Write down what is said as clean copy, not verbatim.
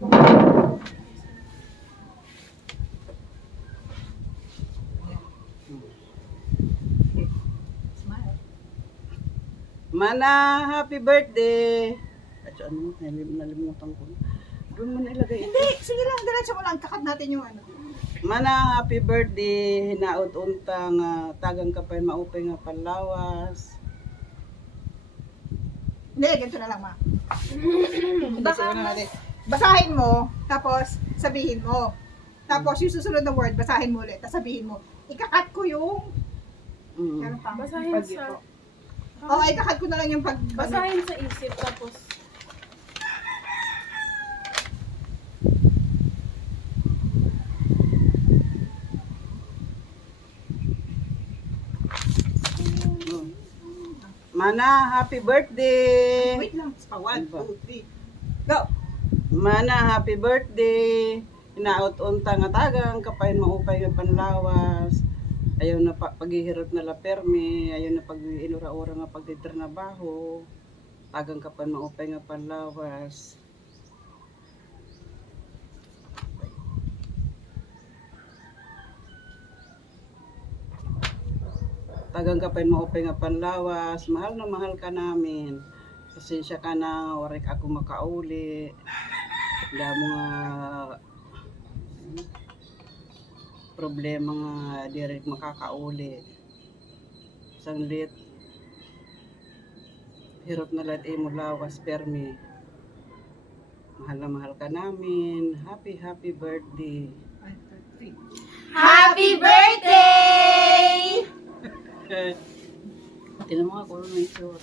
Smile. Mana, happy birthday! At ano, nalimutan ko. Doon mo na ilagay ito. Hindi, sige lang, diretso mo lang. Kakat natin yung ano. Mana, happy birthday! Hinaot untang tagang kapay maupay nga panlawas. Hindi, ganito na lang, ma. Basahin na natin. Basahin mo, tapos sabihin mo. Tapos yung susunod na word, basahin mo ulit. Tapos sabihin mo, ikakat ko yung... Mm. Basahin sa... Oo, ikakat ko na lang yung pag... Basahin sa isip, tapos... Mana, happy birthday! Wait lang, pa 1, Diba? 2, 3. Go! Mana, happy birthday! Hinaot unta nga tagang kapay maupay nga panlawas. Ayaw na paghihirot na la permi, ayaw na pag inura-ura nga pagtitrabaho. Tagang kapay maupay nga panlawas. Tagang kapay maupay nga panlawas. Mahal na mahal ka namin. Pasensya ka na, warik ako makauli. Damo nga problema nga direk makakauli. Sanglit. Hirot na lahat mo lawas permi. Mahal na mahal ka namin. Happy birthday. 1, 2, 3. Happy birthday! Tinan mo nga kung ano yung itsura.